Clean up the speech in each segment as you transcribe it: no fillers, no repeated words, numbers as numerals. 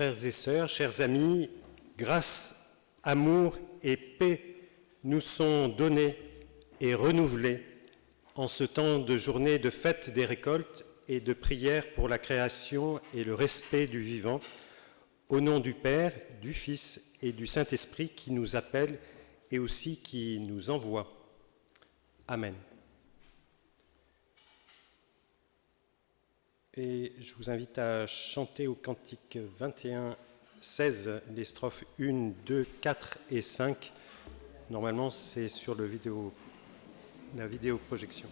Frères et sœurs, chers amis, grâce, amour et paix nous sont donnés et renouvelés en ce temps de journée de fête des récoltes et de prière pour la création et le respect du vivant, au nom du Père, du Fils et du Saint-Esprit qui nous appelle et aussi qui nous envoie. Amen. Et je vous invite à chanter au cantique 21, 16, les strophes 1, 2, 4 et 5. Normalement, c'est sur la vidéoprojection.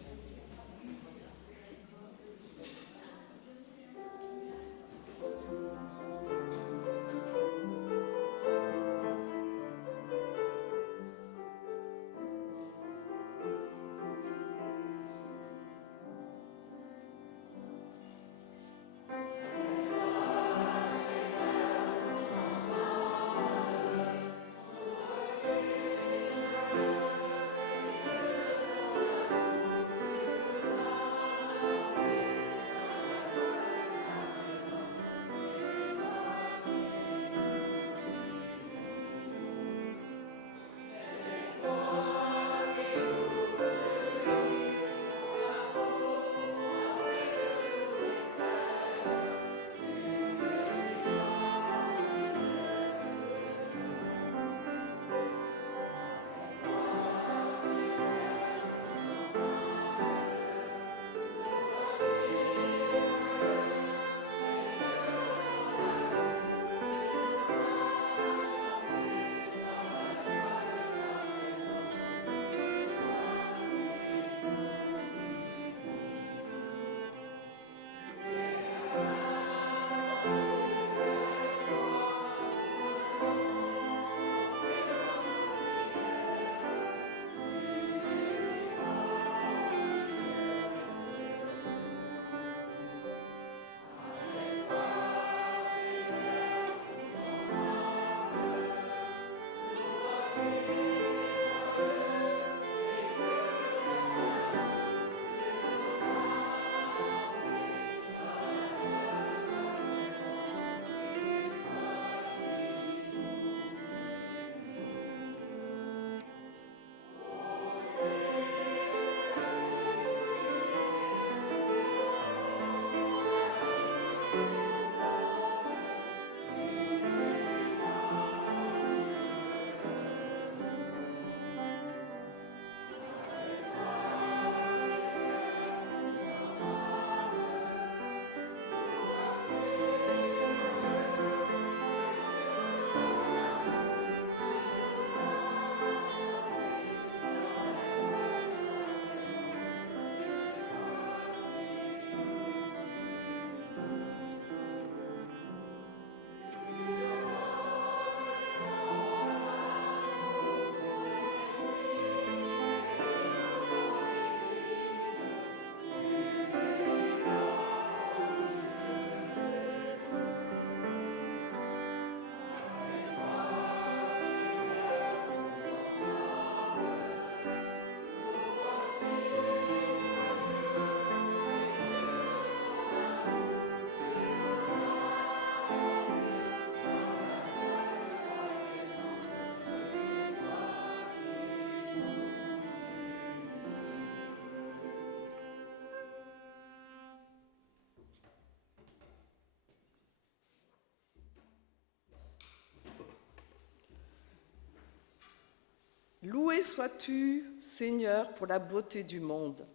Loué sois-tu, Seigneur, pour la beauté du monde,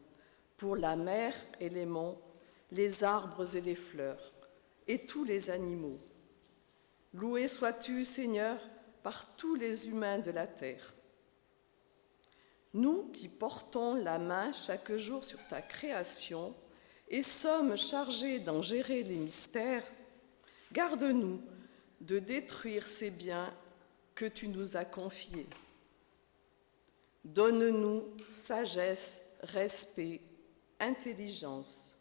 pour la mer et les monts, les arbres et les fleurs, et tous les animaux. Loué sois-tu, Seigneur, par tous les humains de la terre. Nous qui portons la main chaque jour sur ta création et sommes chargés d'en gérer les mystères, garde-nous de détruire ces biens que tu nous as confiés. Donne-nous sagesse, respect, intelligence.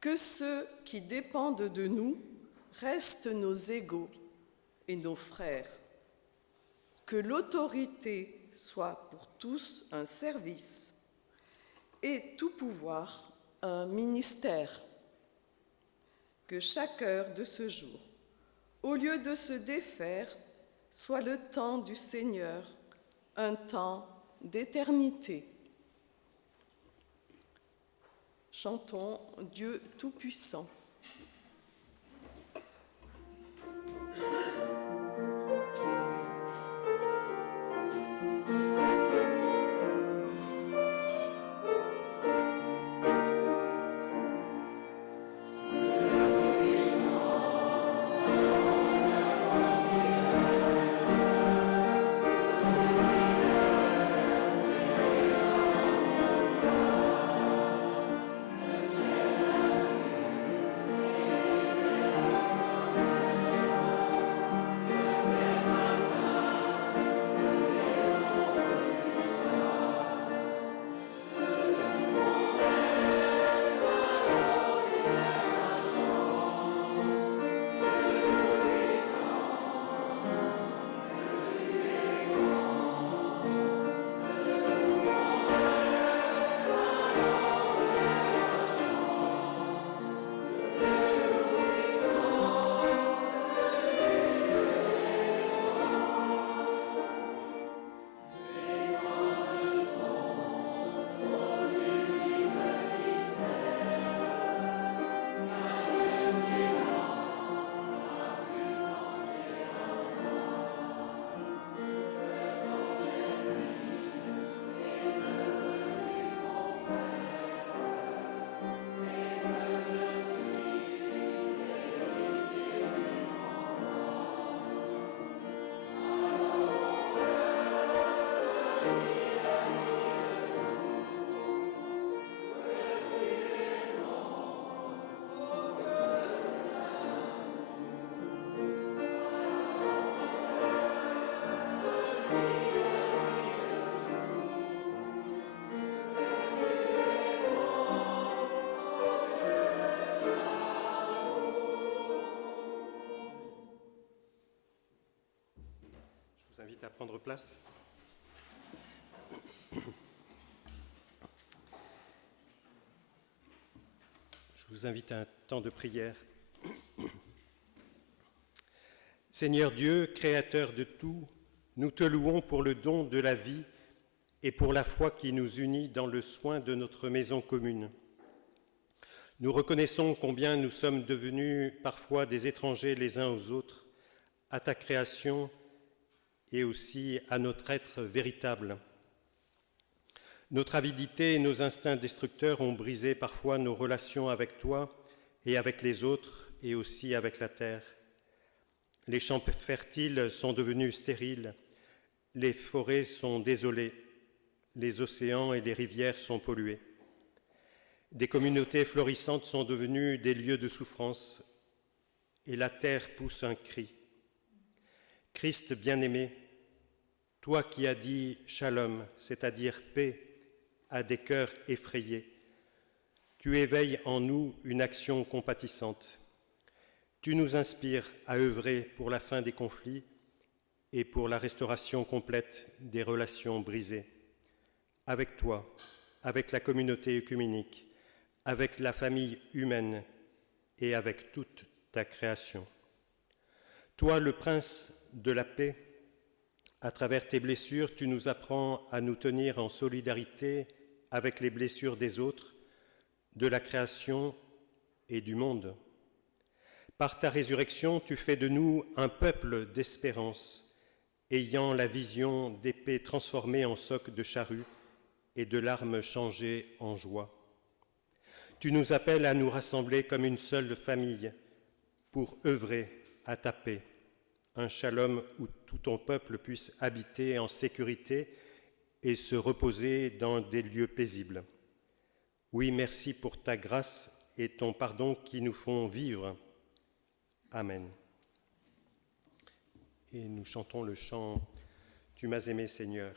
Que ceux qui dépendent de nous restent nos égaux et nos frères. Que l'autorité soit pour tous un service et tout pouvoir un ministère. Que chaque heure de ce jour au lieu de se défaire, soit le temps du Seigneur, un temps d'éternité. Chantons Dieu Tout-Puissant. Je vous invite à prendre place. Je vous invite à un temps de prière. Seigneur Dieu, Créateur de tout, nous te louons pour le don de la vie et pour la foi qui nous unit dans le soin de notre maison commune. Nous reconnaissons combien nous sommes devenus parfois des étrangers les uns aux autres, à ta création et aussi à notre être véritable. Notre avidité et nos instincts destructeurs ont brisé parfois nos relations avec toi et avec les autres et aussi avec la terre. Les champs fertiles sont devenus stériles, les forêts sont désolées, les océans et les rivières sont pollués. Des communautés florissantes sont devenues des lieux de souffrance et la terre pousse un cri. Christ bien-aimé, toi qui as dit « shalom », c'est-à-dire paix, à des cœurs effrayés, tu éveilles en nous une action compatissante. Tu nous inspires à œuvrer pour la fin des conflits et pour la restauration complète des relations brisées. Avec toi, avec la communauté œcuménique, avec la famille humaine et avec toute ta création. Toi, le prince de la paix, à travers tes blessures, tu nous apprends à nous tenir en solidarité avec les blessures des autres, de la création et du monde. Par ta résurrection, tu fais de nous un peuple d'espérance, ayant la vision d'épée transformée en soc de charrue et de larmes changées en joie. Tu nous appelles à nous rassembler comme une seule famille pour œuvrer à ta paix, un shalom où tout ton peuple puisse habiter en sécurité et se reposer dans des lieux paisibles. Oui, merci pour ta grâce et ton pardon qui nous font vivre. Amen. Et nous chantons le chant « Tu m'as aimé, Seigneur ».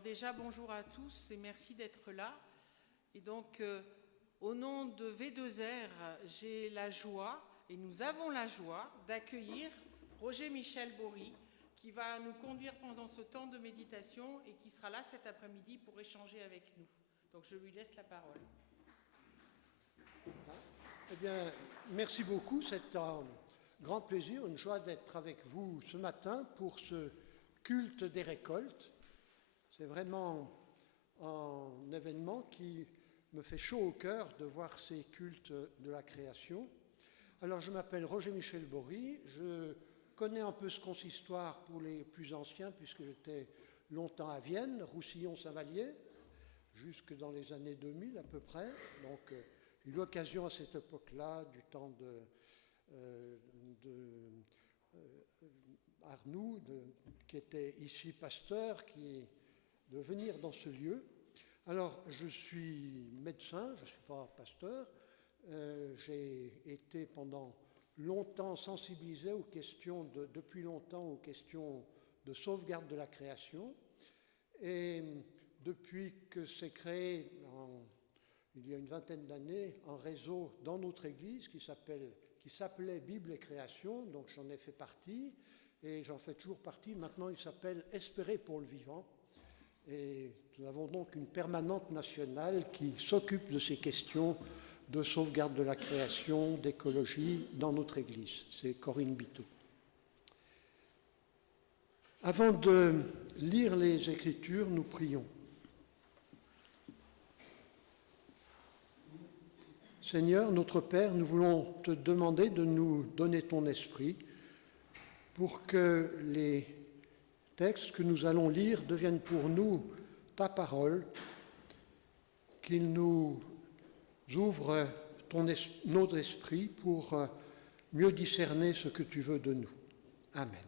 Alors déjà, bonjour à tous et merci d'être là. Et donc, au nom de V2R, j'ai la joie, et nous avons la joie, d'accueillir Roger Michel Bory, qui va nous conduire pendant ce temps de méditation et qui sera là cet après-midi pour échanger avec nous. Donc je lui laisse la parole. Eh bien, merci beaucoup. C'est un grand plaisir, une joie d'être avec vous ce matin pour ce culte des récoltes. C'est vraiment un événement qui me fait chaud au cœur de voir ces cultes de la création. Alors, je m'appelle Roger Michel Bory. Je connais un peu ce consistoire pour les plus anciens, puisque j'étais longtemps à Vienne, Roussillon-Saint-Vallier, jusque dans les années 2000 à peu près. Donc, j'ai eu l'occasion à cette époque-là, du temps Arnoux, qui était ici pasteur, de venir dans ce lieu. Alors, je suis médecin, je ne suis pas pasteur. J'ai été pendant longtemps sensibilisé aux questions, depuis longtemps, aux questions de sauvegarde de la création. Et depuis que c'est créé, il y a une vingtaine d'années, un réseau dans notre église qui s'appelait Bible et Création, donc j'en ai fait partie, et j'en fais toujours partie. Maintenant, il s'appelle Espérer pour le vivant. Et nous avons donc une permanente nationale qui s'occupe de ces questions de sauvegarde de la création, d'écologie dans notre Église. C'est Corinne Biteau. Avant de lire les Écritures, nous prions. Seigneur, notre Père, nous voulons te demander de nous donner ton esprit pour que les textes que nous allons lire deviennent pour nous ta parole, qu'ils nous ouvrent notre esprit pour mieux discerner ce que tu veux de nous. Amen.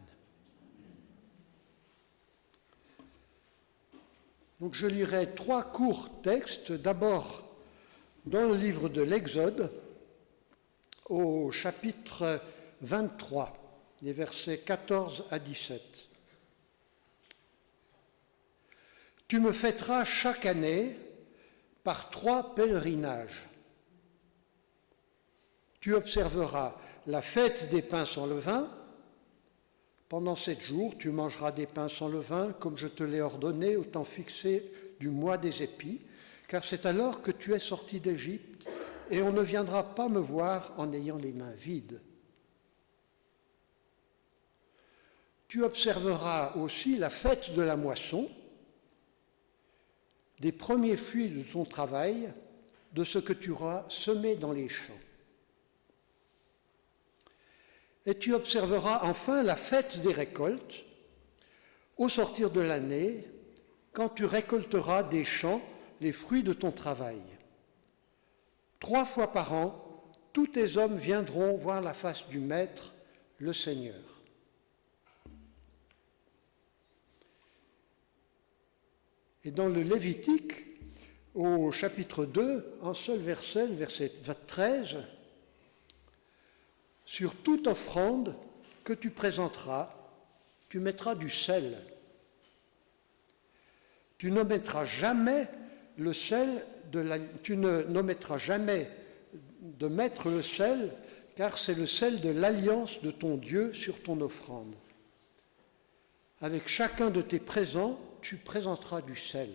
Donc je lirai 3 courts textes. D'abord, dans le livre de l'Exode, au chapitre 23, les versets 14 à 17. Tu me fêteras chaque année par 3 pèlerinages. Tu observeras la fête des pains sans levain. Pendant 7 jours, tu mangeras des pains sans levain, comme je te l'ai ordonné au temps fixé du mois des épis, car c'est alors que tu es sorti d'Égypte, et on ne viendra pas me voir en ayant les mains vides. Tu observeras aussi la fête de la moisson, des premiers fruits de ton travail, de ce que tu auras semé dans les champs. Et tu observeras enfin la fête des récoltes, au sortir de l'année, quand tu récolteras des champs les fruits de ton travail. 3 fois par an, tous tes hommes viendront voir la face du Maître, le Seigneur. Et dans le Lévitique, au chapitre 2, un seul verset, le verset 13, « Sur toute offrande que tu présenteras, tu mettras du sel. Tu n'omettras jamais de mettre le sel, car c'est le sel de l'alliance de ton Dieu sur ton offrande. Avec chacun de tes présents, tu présenteras du sel. »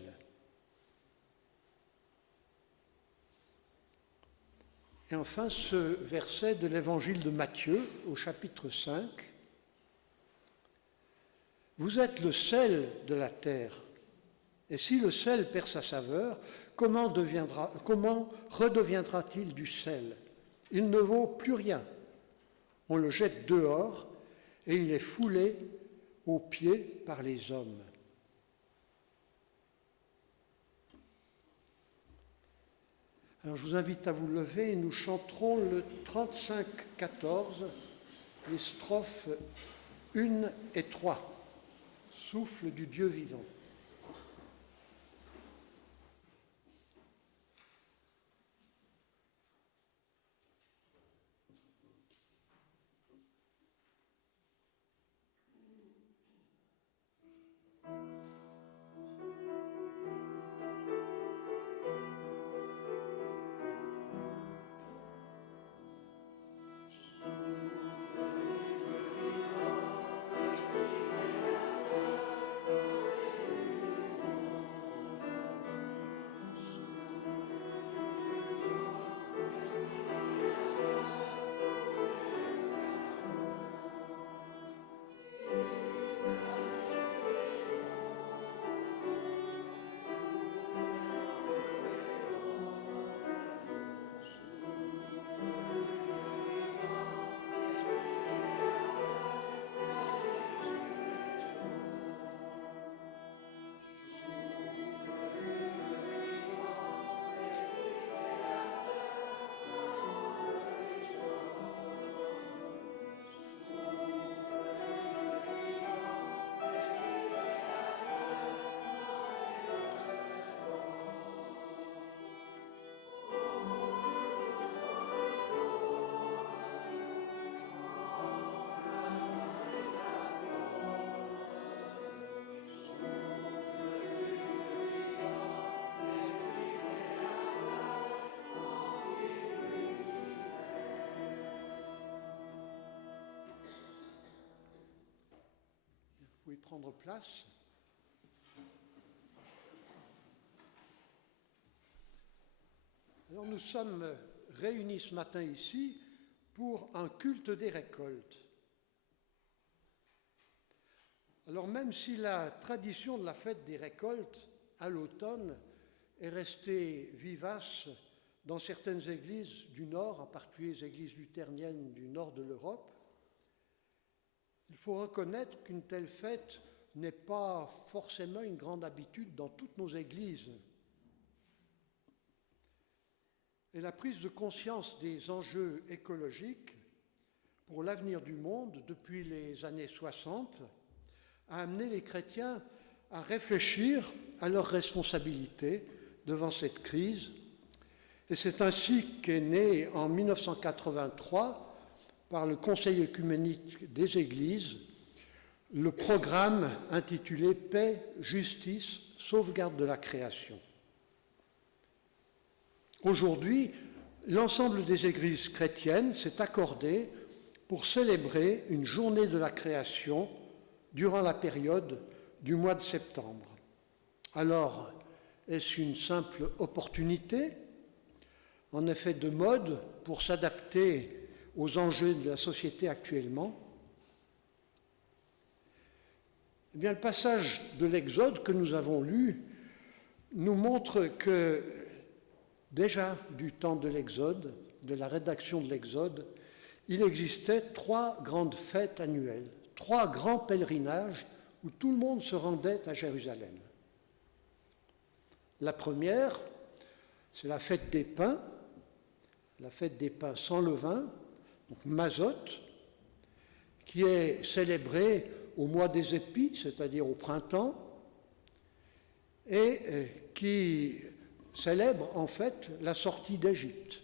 Et enfin, ce verset de l'évangile de Matthieu, au chapitre 5. « Vous êtes le sel de la terre. Et si le sel perd sa saveur, comment redeviendra-t-il du sel? Il ne vaut plus rien. On le jette dehors et il est foulé aux pieds par les hommes. » Alors je vous invite à vous lever et nous chanterons le 35-14, les strophes 1 et 3, Souffle du Dieu vivant. prendre place. Alors nous sommes réunis ce matin ici pour un culte des récoltes. Alors même si la tradition de la fête des récoltes à l'automne est restée vivace dans certaines églises du Nord, en particulier les églises luthériennes du Nord de l'Europe, il faut reconnaître qu'une telle fête n'est pas forcément une grande habitude dans toutes nos églises. Et la prise de conscience des enjeux écologiques pour l'avenir du monde depuis les années 60 a amené les chrétiens à réfléchir à leurs responsabilités devant cette crise. Et c'est ainsi qu'est né en 1983, par le Conseil œcuménique des Églises, le programme intitulé « Paix, justice, sauvegarde de la création ». Aujourd'hui, l'ensemble des églises chrétiennes s'est accordé pour célébrer une journée de la création durant la période du mois de septembre. Alors, est-ce une simple opportunité, en effet de mode, pour s'adapter aux enjeux de la société actuellement? Eh bien, le passage de l'Exode que nous avons lu nous montre que déjà du temps de l'Exode, de la rédaction de l'Exode, il existait 3 grandes fêtes annuelles, 3 grands pèlerinages où tout le monde se rendait à Jérusalem. La première, c'est la fête des pains sans levain, donc Mazot, qui est célébrée au mois des épis, c'est-à-dire au printemps, et qui célèbre en fait la sortie d'Égypte.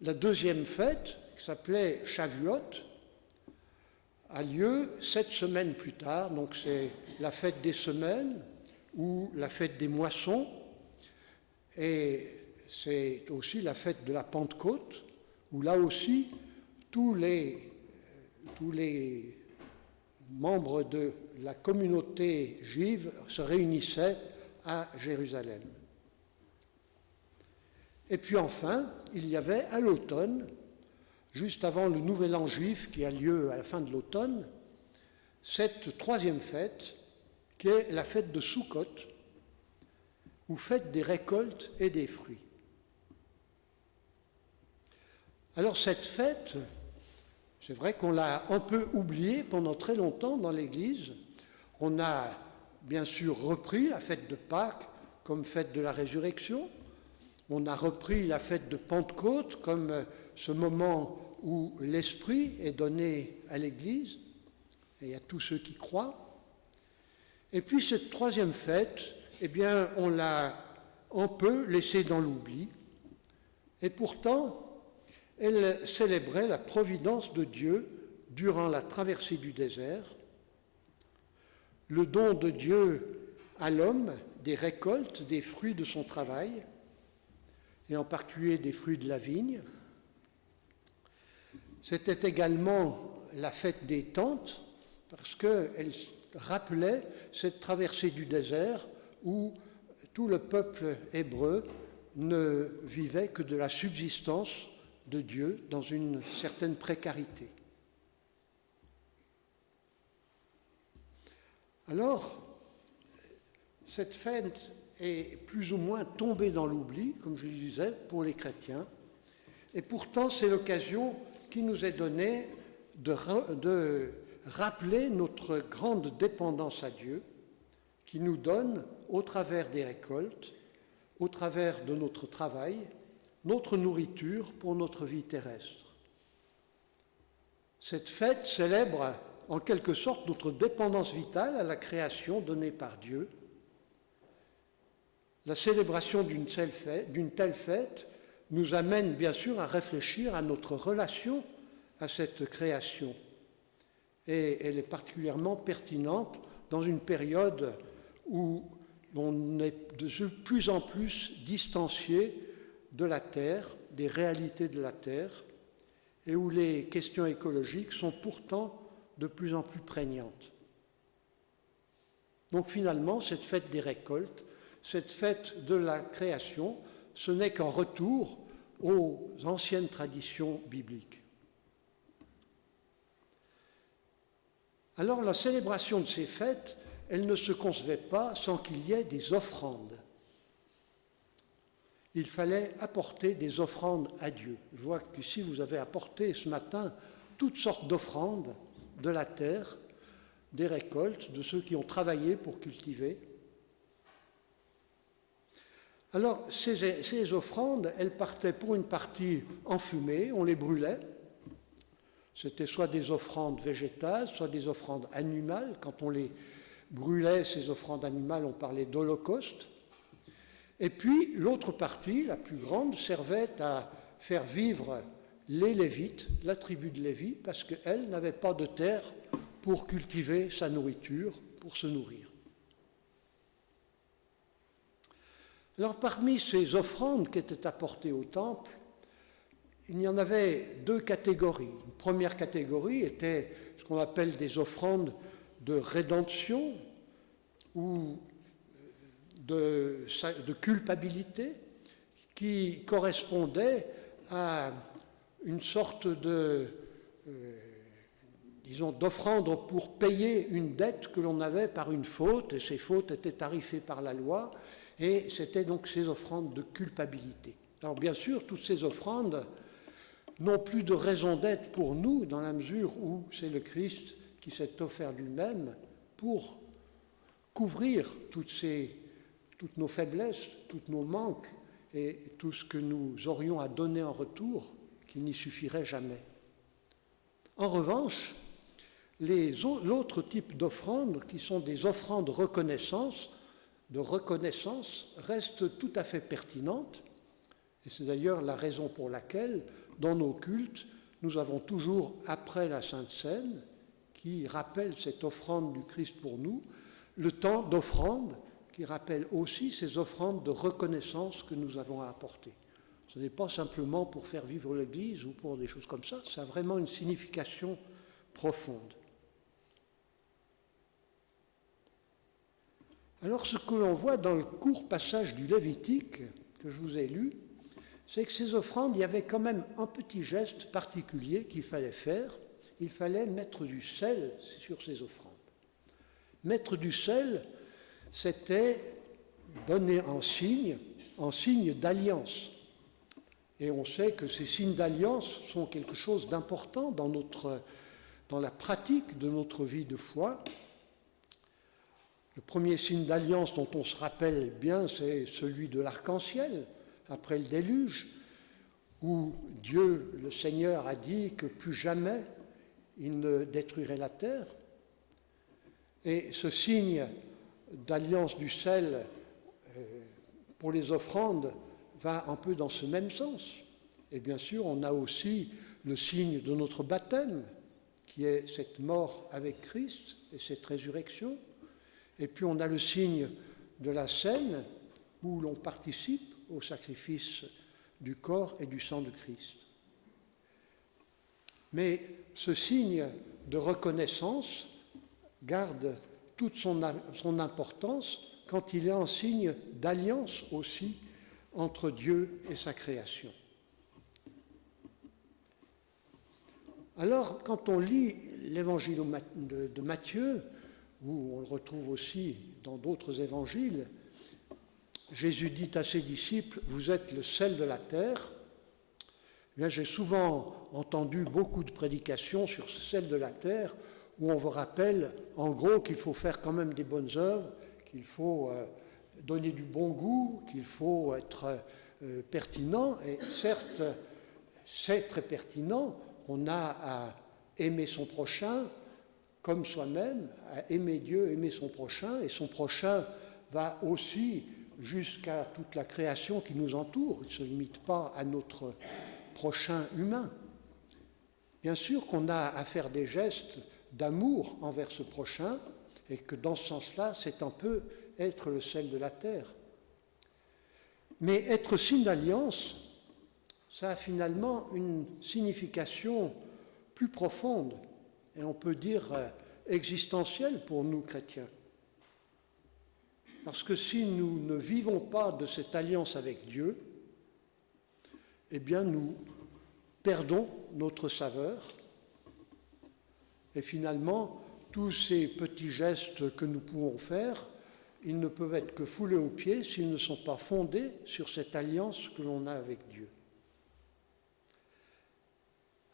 La deuxième fête, qui s'appelait Shavuot, a lieu 7 semaines plus tard, donc c'est la fête des semaines ou la fête des moissons, et c'est aussi la fête de la Pentecôte, où là aussi tous les membres de la communauté juive se réunissaient à Jérusalem. Et puis enfin, il y avait à l'automne, juste avant le Nouvel An juif qui a lieu à la fin de l'automne, cette troisième fête, qui est la fête de Sukkot, ou fête des récoltes et des fruits. Alors cette fête, c'est vrai qu'on l'a un peu oubliée pendant très longtemps dans l'Église. On a bien sûr repris la fête de Pâques comme fête de la résurrection. On a repris la fête de Pentecôte comme ce moment où l'Esprit est donné à l'Église et à tous ceux qui croient. Et puis cette troisième fête, eh bien, on l'a un peu laissée dans l'oubli. Et pourtant, elle célébrait la providence de Dieu durant la traversée du désert, le don de Dieu à l'homme des récoltes, des fruits de son travail, et en particulier des fruits de la vigne. C'était également la fête des tentes, parce qu'elle rappelait cette traversée du désert où tout le peuple hébreu ne vivait que de la subsistance de Dieu dans une certaine précarité. Alors, cette fête est plus ou moins tombée dans l'oubli, comme je le disais, pour les chrétiens, et pourtant c'est l'occasion qui nous est donnée de rappeler notre grande dépendance à Dieu, qui nous donne, au travers des récoltes, au travers de notre travail, notre nourriture pour notre vie terrestre. Cette fête célèbre en quelque sorte notre dépendance vitale à la création donnée par Dieu. La célébration d'une telle fête nous amène bien sûr à réfléchir à notre relation à cette création. Et elle est particulièrement pertinente dans une période où on est de plus en plus distancié de la Terre, des réalités de la Terre, et où les questions écologiques sont pourtant de plus en plus prégnante. Donc finalement, cette fête des récoltes, cette fête de la création, ce n'est qu'un retour aux anciennes traditions bibliques. Alors la célébration de ces fêtes, elle ne se concevait pas sans qu'il y ait des offrandes. Il fallait apporter des offrandes à Dieu. Je vois qu'ici vous avez apporté ce matin toutes sortes d'offrandes de la terre, des récoltes, de ceux qui ont travaillé pour cultiver. Alors ces offrandes, elles partaient pour une partie en fumée, on les brûlait. C'était soit des offrandes végétales, soit des offrandes animales. Quand on les brûlait, ces offrandes animales, on parlait d'holocauste. Et puis l'autre partie, la plus grande, servait à faire vivre les Lévites, la tribu de Lévi, parce qu'elle n'avait pas de terre pour cultiver sa nourriture, pour se nourrir. Alors parmi ces offrandes qui étaient apportées au temple, il y en avait deux catégories. Une première catégorie était ce qu'on appelle des offrandes de rédemption ou de culpabilité, qui correspondaient à une sorte d'offrande pour payer une dette que l'on avait par une faute, et ces fautes étaient tarifées par la loi, et c'était donc ces offrandes de culpabilité. Alors bien sûr, toutes ces offrandes n'ont plus de raison d'être pour nous, dans la mesure où c'est le Christ qui s'est offert lui-même pour couvrir toutes nos faiblesses, tous nos manques et tout ce que nous aurions à donner en retour, qui n'y suffirait jamais. En revanche, l'autre type d'offrandes, qui sont des offrandes de reconnaissance, restent tout à fait pertinentes. Et c'est d'ailleurs la raison pour laquelle, dans nos cultes, nous avons toujours, après la Sainte Seine, qui rappelle cette offrande du Christ pour nous, le temps d'offrande qui rappelle aussi ces offrandes de reconnaissance que nous avons à apporter. Ce n'est pas simplement pour faire vivre l'Église ou pour des choses comme ça, ça a vraiment une signification profonde. Alors ce que l'on voit dans le court passage du Lévitique que je vous ai lu, c'est que ces offrandes, il y avait quand même un petit geste particulier qu'il fallait faire. Il fallait mettre du sel sur ces offrandes. Mettre du sel, c'était donner un signe d'alliance. Et on sait que ces signes d'alliance sont quelque chose d'important dans la pratique de notre vie de foi. Le premier signe d'alliance dont on se rappelle bien, c'est celui de l'arc-en-ciel, après le déluge, où Dieu, le Seigneur, a dit que plus jamais il ne détruirait la terre. Et ce signe d'alliance du sel pour les offrandes va un peu dans ce même sens. Et bien sûr, on a aussi le signe de notre baptême, qui est cette mort avec Christ et cette résurrection. Et puis on a le signe de la scène, où l'on participe au sacrifice du corps et du sang de Christ. Mais ce signe de reconnaissance garde toute son importance quand il est un signe d'alliance aussi entre Dieu et sa création. Alors, quand on lit l'évangile de Matthieu, où on le retrouve aussi dans d'autres évangiles, Jésus dit à ses disciples « Vous êtes le sel de la terre ». Bien, j'ai souvent entendu beaucoup de prédications sur ce sel de la terre où on vous rappelle en gros qu'il faut faire quand même des bonnes œuvres, qu'il faut donner du bon goût, qu'il faut être pertinent. Et certes, c'est très pertinent, on a à aimer son prochain comme soi-même, à aimer Dieu, aimer son prochain, et son prochain va aussi jusqu'à toute la création qui nous entoure, il ne se limite pas à notre prochain humain. Bien sûr qu'on a à faire des gestes d'amour envers ce prochain, et que dans ce sens-là, c'est un peu être le sel de la terre. Mais être signe d'alliance, ça a finalement une signification plus profonde. et on peut dire existentielle pour nous chrétiens. Parce que si nous ne vivons pas de cette alliance avec Dieu, eh bien nous perdons notre saveur. Et finalement, tous ces petits gestes que nous pouvons faire, ils ne peuvent être que foulés aux pieds s'ils ne sont pas fondés sur cette alliance que l'on a avec Dieu.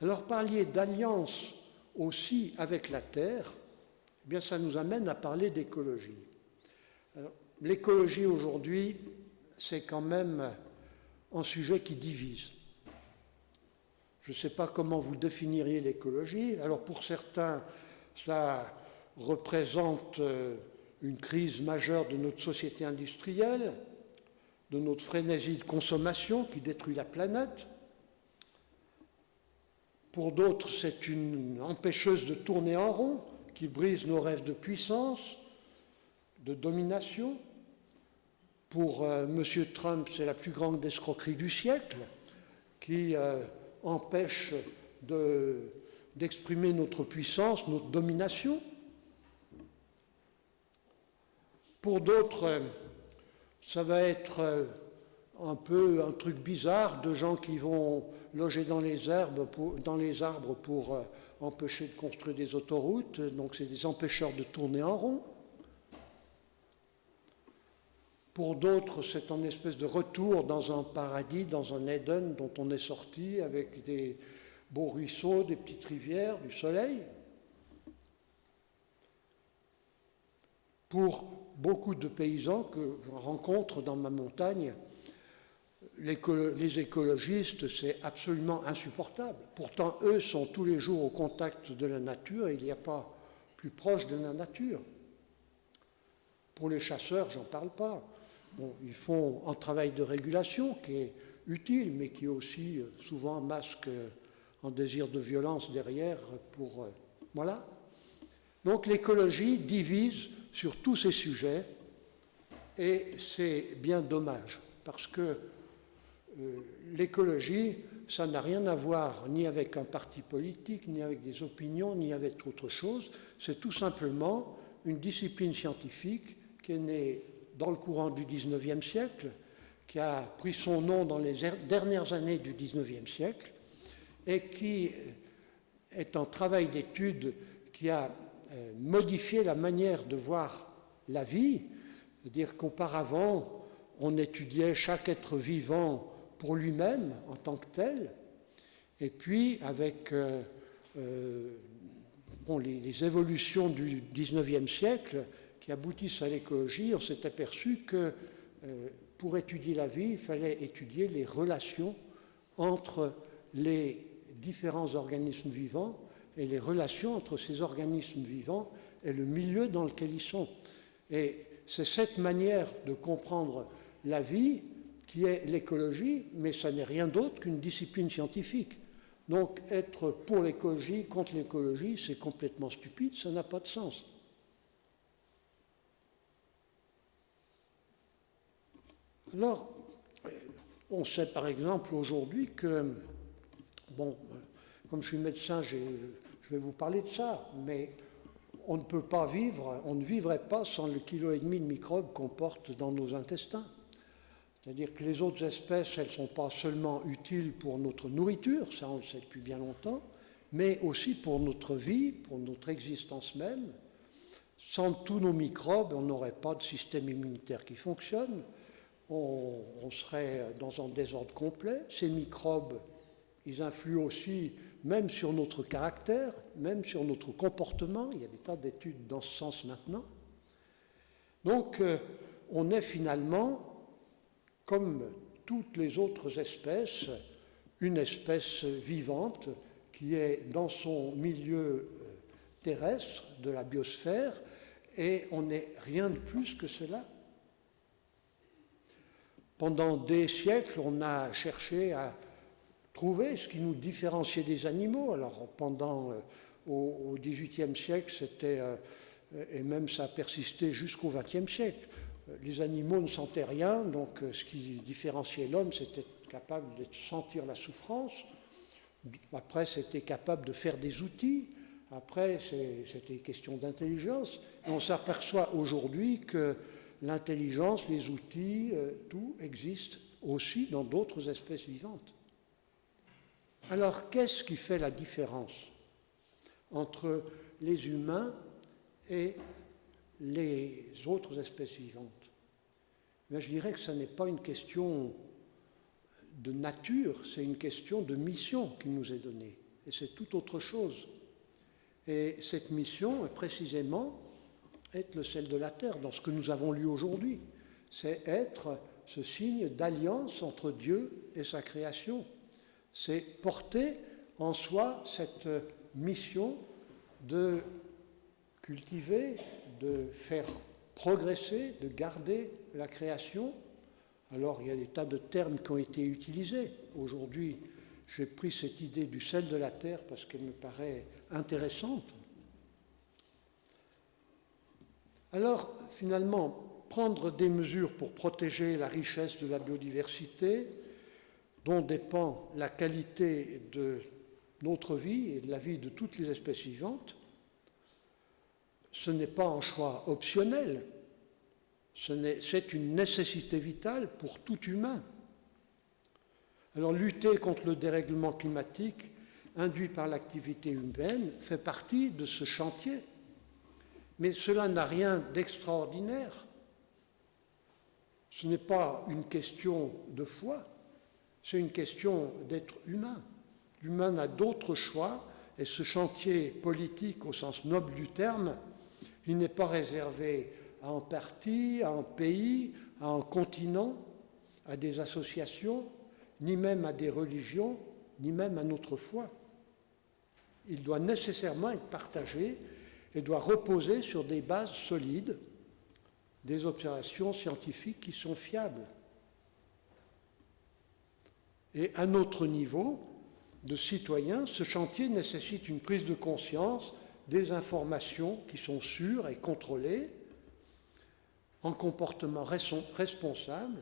Alors parler d'alliance aussi avec la terre, eh bien ça nous amène à parler d'écologie. Alors, l'écologie aujourd'hui, c'est quand même un sujet qui divise. Je ne sais pas comment vous définiriez l'écologie. Alors pour certains, ça représente une crise majeure de notre société industrielle, de notre frénésie de consommation qui détruit la planète. Pour d'autres, c'est une empêcheuse de tourner en rond qui brise nos rêves de puissance, de domination. Pour M. Trump, c'est la plus grande escroquerie du siècle qui empêche d'exprimer notre puissance, notre domination. Pour d'autres, ça va être un peu un truc bizarre de gens qui vont loger dans les arbres pour empêcher de construire des autoroutes. Donc c'est des empêcheurs de tourner en rond. Pour d'autres, c'est une espèce de retour dans un paradis, dans un Éden dont on est sorti avec des beaux ruisseaux, des petites rivières, du soleil. Pour beaucoup de paysans que je rencontre dans ma montagne, les écologistes, c'est absolument insupportable. Pourtant, eux sont tous les jours au contact de la nature et il n'y a pas plus proche de la nature. Pour les chasseurs, j'en parle pas. Bon, ils font un travail de régulation qui est utile, mais qui aussi souvent masque un désir de violence derrière pour... voilà. Donc l'écologie divise sur tous ces sujets et c'est bien dommage parce que l'écologie, ça n'a rien à voir ni avec un parti politique, ni avec des opinions, ni avec autre chose. C'est tout simplement une discipline scientifique qui est née dans le courant du XIXe siècle, qui a pris son nom dans les dernières années du XIXe siècle et qui est un travail d'étude qui a modifié la manière de voir la vie. C'est-à-dire qu'auparavant, on étudiait chaque être vivant pour lui-même en tant que tel, et puis avec les évolutions du XIXe siècle qui aboutissent à l'écologie, on s'est aperçu que pour étudier la vie, il fallait étudier les relations entre les différents organismes vivants et les relations entre ces organismes vivants et le milieu dans lequel ils sont. Et c'est cette manière de comprendre la vie qui est l'écologie, mais ça n'est rien d'autre qu'une discipline scientifique. Donc être pour l'écologie, contre l'écologie, c'est complètement stupide, ça n'a pas de sens. Alors, on sait par exemple aujourd'hui que, bon, comme je suis médecin, je vais vous parler de ça, mais on ne peut pas vivre, on ne vivrait pas sans le 1,5 kg de microbes qu'on porte dans nos intestins. C'est-à-dire que les autres espèces, elles ne sont pas seulement utiles pour notre nourriture, ça on le sait depuis bien longtemps, mais aussi pour notre vie, pour notre existence même. Sans tous nos microbes, on n'aurait pas de système immunitaire qui fonctionne, on serait dans un désordre complet. Ces microbes, ils influent aussi même sur notre caractère, même sur notre comportement. Il y a des tas d'études dans ce sens maintenant. Donc, on est finalement, comme toutes les autres espèces, une espèce vivante qui est dans son milieu terrestre, de la biosphère, et on n'est rien de plus que cela. Pendant des siècles, on a cherché à trouver ce qui nous différenciait des animaux. Alors, au XVIIIe siècle, c'était, et même ça a persisté jusqu'au XXe siècle, les animaux ne sentaient rien, donc ce qui différenciait l'homme, c'était capable de sentir la souffrance. Après, c'était capable de faire des outils. Après, c'était question d'intelligence. Et on s'aperçoit aujourd'hui que l'intelligence, les outils, tout existe aussi dans d'autres espèces vivantes. Alors, qu'est-ce qui fait la différence entre les humains et les autres espèces vivantes? Mais je dirais que ce n'est pas une question de nature, c'est une question de mission qui nous est donnée. Et c'est tout autre chose. Et cette mission, précisément, être celle de la terre, dans ce que nous avons lu aujourd'hui. C'est être ce signe d'alliance entre Dieu et sa création. C'est porter en soi cette mission de cultiver, de faire progresser, de garder la création. Alors, il y a des tas de termes qui ont été utilisés. Aujourd'hui, j'ai pris cette idée du sel de la terre parce qu'elle me paraît intéressante. Alors, finalement, prendre des mesures pour protéger la richesse de la biodiversité, dont dépend la qualité de notre vie et de la vie de toutes les espèces vivantes, ce n'est pas un choix optionnel, c'est une nécessité vitale pour tout humain. Alors, lutter contre le dérèglement climatique induit par l'activité humaine fait partie de ce chantier. Mais cela n'a rien d'extraordinaire. Ce n'est pas une question de foi, c'est une question d'être humain. L'humain n'a d'autre choix, et ce chantier politique au sens noble du terme, il n'est pas réservé à un parti, à un pays, à un continent, à des associations, ni même à des religions, ni même à notre foi. Il doit nécessairement être partagé et doit reposer sur des bases solides, des observations scientifiques qui sont fiables. Et à notre niveau de citoyens, ce chantier nécessite une prise de conscience des informations qui sont sûres et contrôlées, en comportement responsable.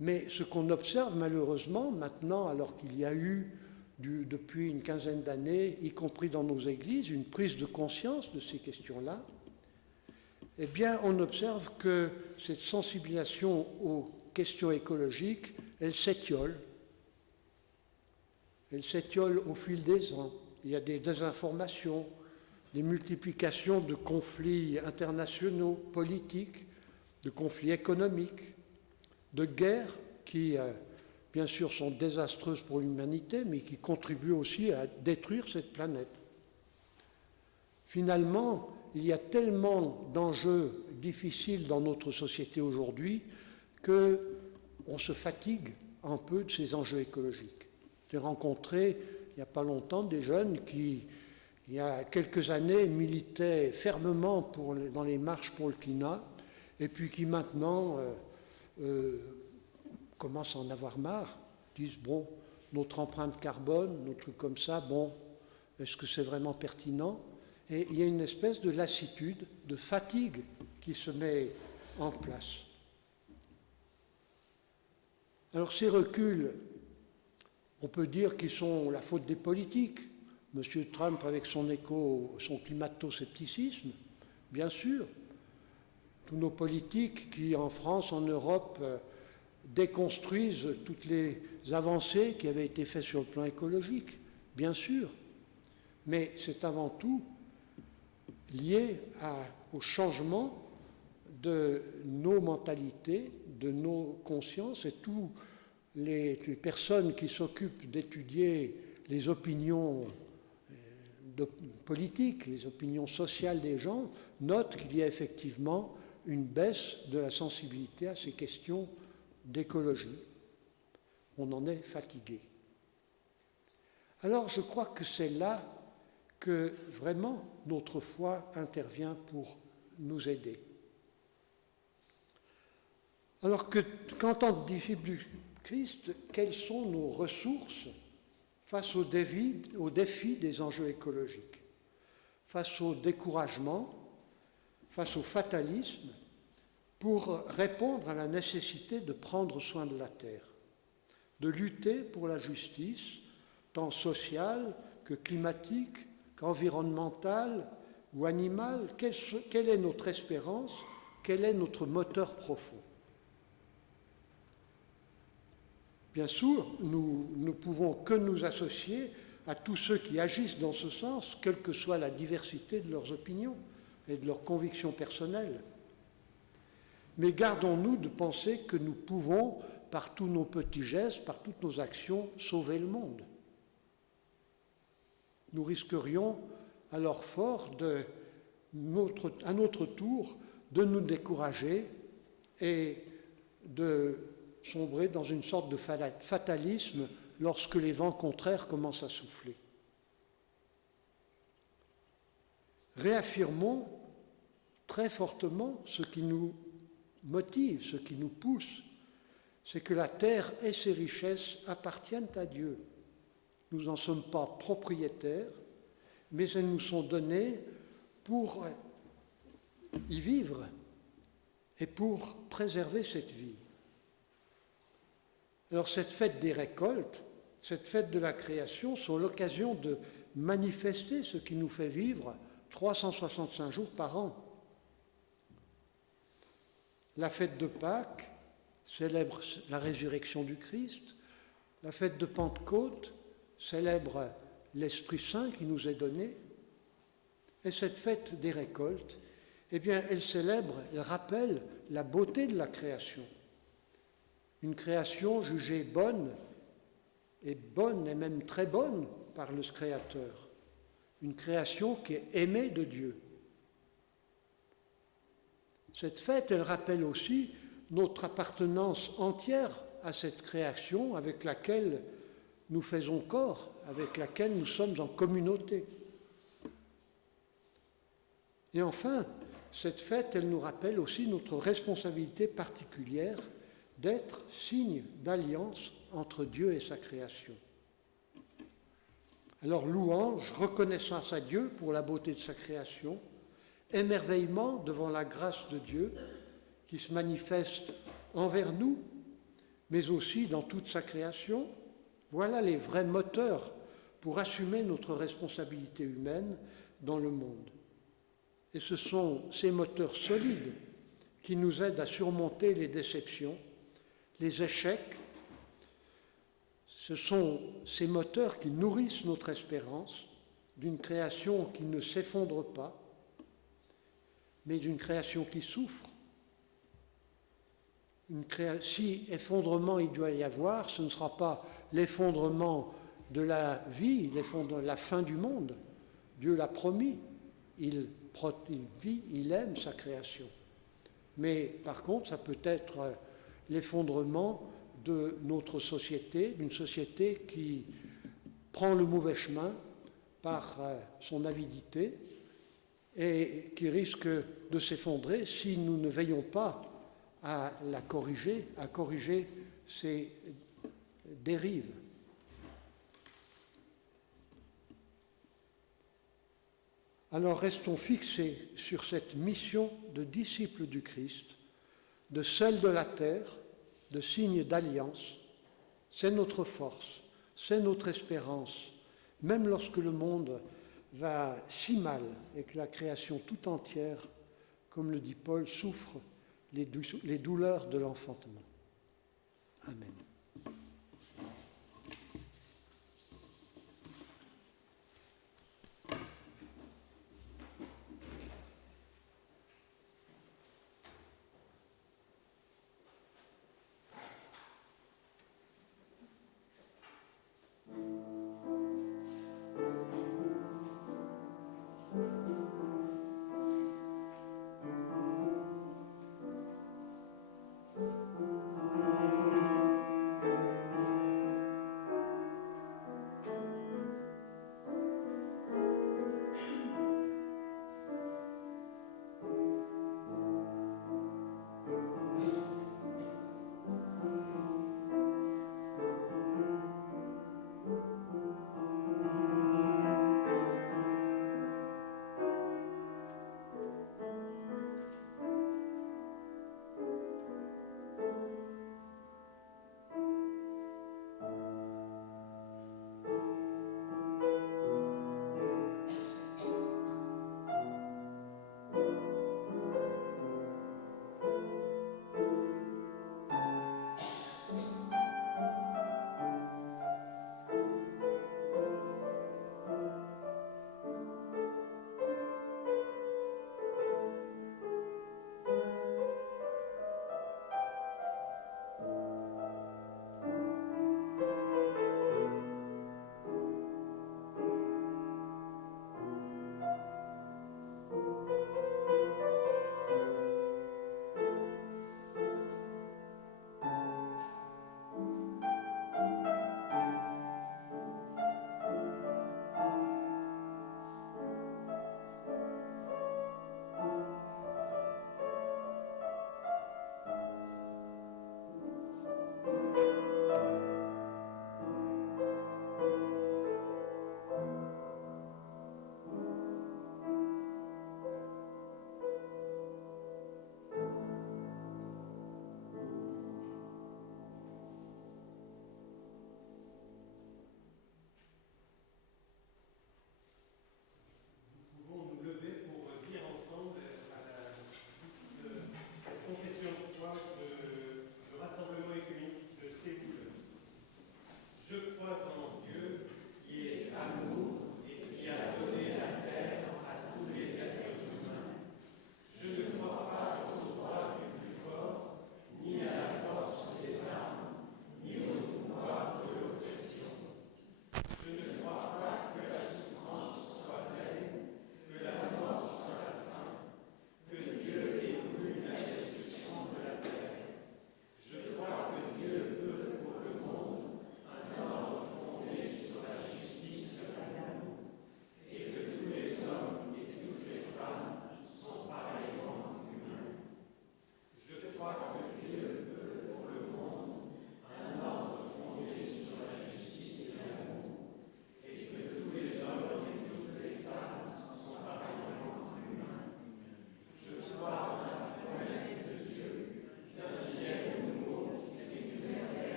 Mais ce qu'on observe malheureusement maintenant, alors qu'il y a eu depuis une quinzaine d'années, y compris dans nos églises, une prise de conscience de ces questions-là, eh bien, on observe que cette sensibilisation aux questions écologiques, elle s'étiole. Elle s'étiole au fil des ans. Il y a des désinformations, des multiplications de conflits internationaux, politiques, de conflits économiques, de guerres qui, bien sûr, sont désastreuses pour l'humanité, mais qui contribuent aussi à détruire cette planète. Finalement, il y a tellement d'enjeux difficiles dans notre société aujourd'hui qu'on se fatigue un peu de ces enjeux écologiques. J'ai rencontré, il n'y a pas longtemps, des jeunes qui, il y a quelques années, militaient fermement dans les marches pour le climat, et puis qui maintenant commencent à en avoir marre, disent, bon, notre empreinte carbone, nos trucs comme ça, bon, est-ce que c'est vraiment pertinent ? Et il y a une espèce de lassitude, de fatigue qui se met en place. Alors ces reculs, on peut dire qu'ils sont la faute des politiques. Monsieur Trump avec son climato-scepticisme, bien sûr. Tous nos politiques qui, en France, en Europe, déconstruisent toutes les avancées qui avaient été faites sur le plan écologique, bien sûr. Mais c'est avant tout lié au changement de nos mentalités, de nos consciences, et toutes les personnes qui s'occupent d'étudier les opinions politiques, les opinions sociales des gens, notent qu'il y a effectivement une baisse de la sensibilité à ces questions d'écologie. On en est fatigué. Alors je crois que c'est là que vraiment notre foi intervient pour nous aider. Alors qu'en tant que disciples du Christ, quelles sont nos ressources face aux défis des enjeux écologiques, face au découragement, face au fatalisme, pour répondre à la nécessité de prendre soin de la terre, de lutter pour la justice, tant sociale que climatique, qu'environnementale ou animale. Quelle est notre espérance? Quel est notre moteur profond? Bien sûr, nous ne pouvons que nous associer à tous ceux qui agissent dans ce sens, quelle que soit la diversité de leurs opinions et de leurs convictions personnelles. Mais gardons-nous de penser que nous pouvons, par tous nos petits gestes, par toutes nos actions, sauver le monde. Nous risquerions alors fort, à notre tour, de nous décourager et de sombrer dans une sorte de fatalisme lorsque les vents contraires commencent à souffler. Réaffirmons très fortement ce qui nous motive, ce qui nous pousse, c'est que la terre et ses richesses appartiennent à Dieu. Nous n'en sommes pas propriétaires, mais elles nous sont données pour y vivre et pour préserver cette vie. Alors cette fête des récoltes, cette fête de la création sont l'occasion de manifester ce qui nous fait vivre 365 jours par an. La fête de Pâques célèbre la résurrection du Christ. La fête de Pentecôte célèbre l'Esprit Saint qui nous est donné. Et cette fête des récoltes, eh bien, elle célèbre, elle rappelle la beauté de la création. Une création jugée bonne et même très bonne par le Créateur. Une création qui est aimée de Dieu. Cette fête, elle rappelle aussi notre appartenance entière à cette création avec laquelle nous faisons corps, avec laquelle nous sommes en communauté. Et enfin, cette fête, elle nous rappelle aussi notre responsabilité particulière d'être signe d'alliance entre Dieu et sa création. Alors louange, reconnaissance à Dieu pour la beauté de sa création, émerveillement devant la grâce de Dieu qui se manifeste envers nous, mais aussi dans toute sa création. Voilà les vrais moteurs pour assumer notre responsabilité humaine dans le monde. Et ce sont ces moteurs solides qui nous aident à surmonter les déceptions, les échecs. Ce sont ces moteurs qui nourrissent notre espérance d'une création qui ne s'effondre pas, mais d'une création qui souffre. Si effondrement il doit y avoir, ce ne sera pas l'effondrement de la vie, la fin du monde. Dieu l'a promis, il vit, il aime sa création. Mais par contre, ça peut être l'effondrement de notre société, d'une société qui prend le mauvais chemin par son avidité et qui risque de s'effondrer si nous ne veillons pas à la corriger, à corriger ces dérives. Alors restons fixés sur cette mission de disciples du Christ, de celle de la terre, de signe d'alliance. C'est notre force, c'est notre espérance, même lorsque le monde va si mal et que la création tout entière, comme le dit Paul, souffre les douleurs de l'enfantement. Amen.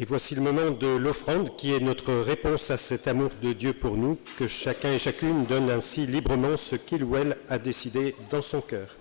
Et voici le moment de l'offrande qui est notre réponse à cet amour de Dieu pour nous, que chacun et chacune donne ainsi librement ce qu'il ou elle a décidé dans son cœur.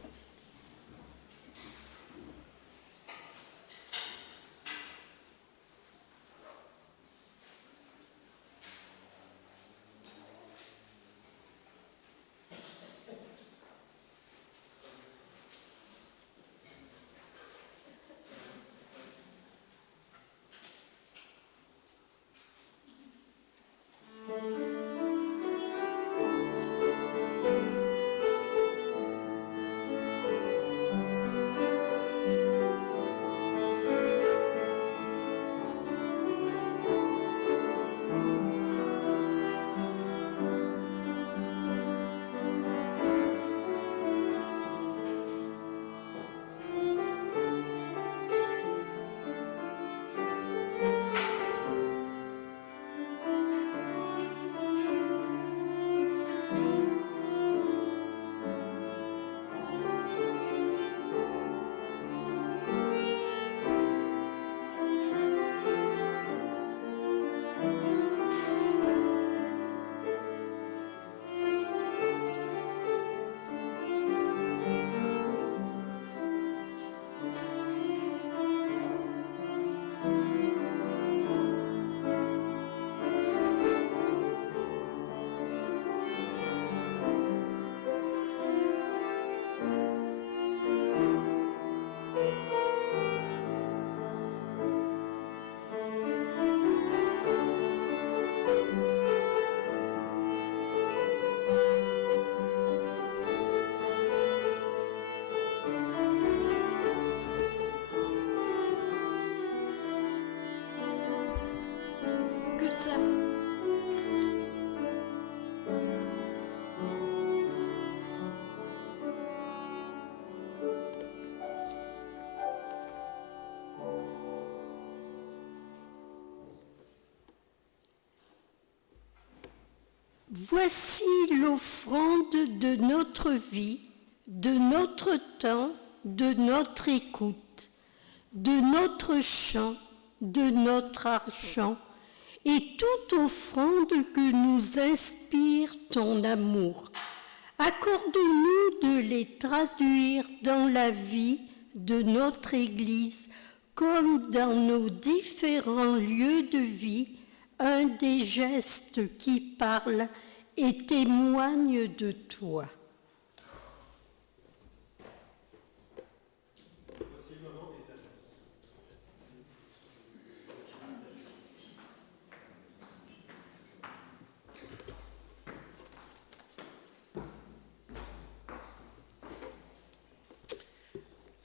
Voici l'offrande de notre vie, de notre temps, de notre écoute, de notre chant, de notre argent, et toute offrande que nous inspire ton amour. Accorde-nous de les traduire dans la vie de notre Église, comme dans nos différents lieux de vie, un des gestes qui parlent et témoignent de toi.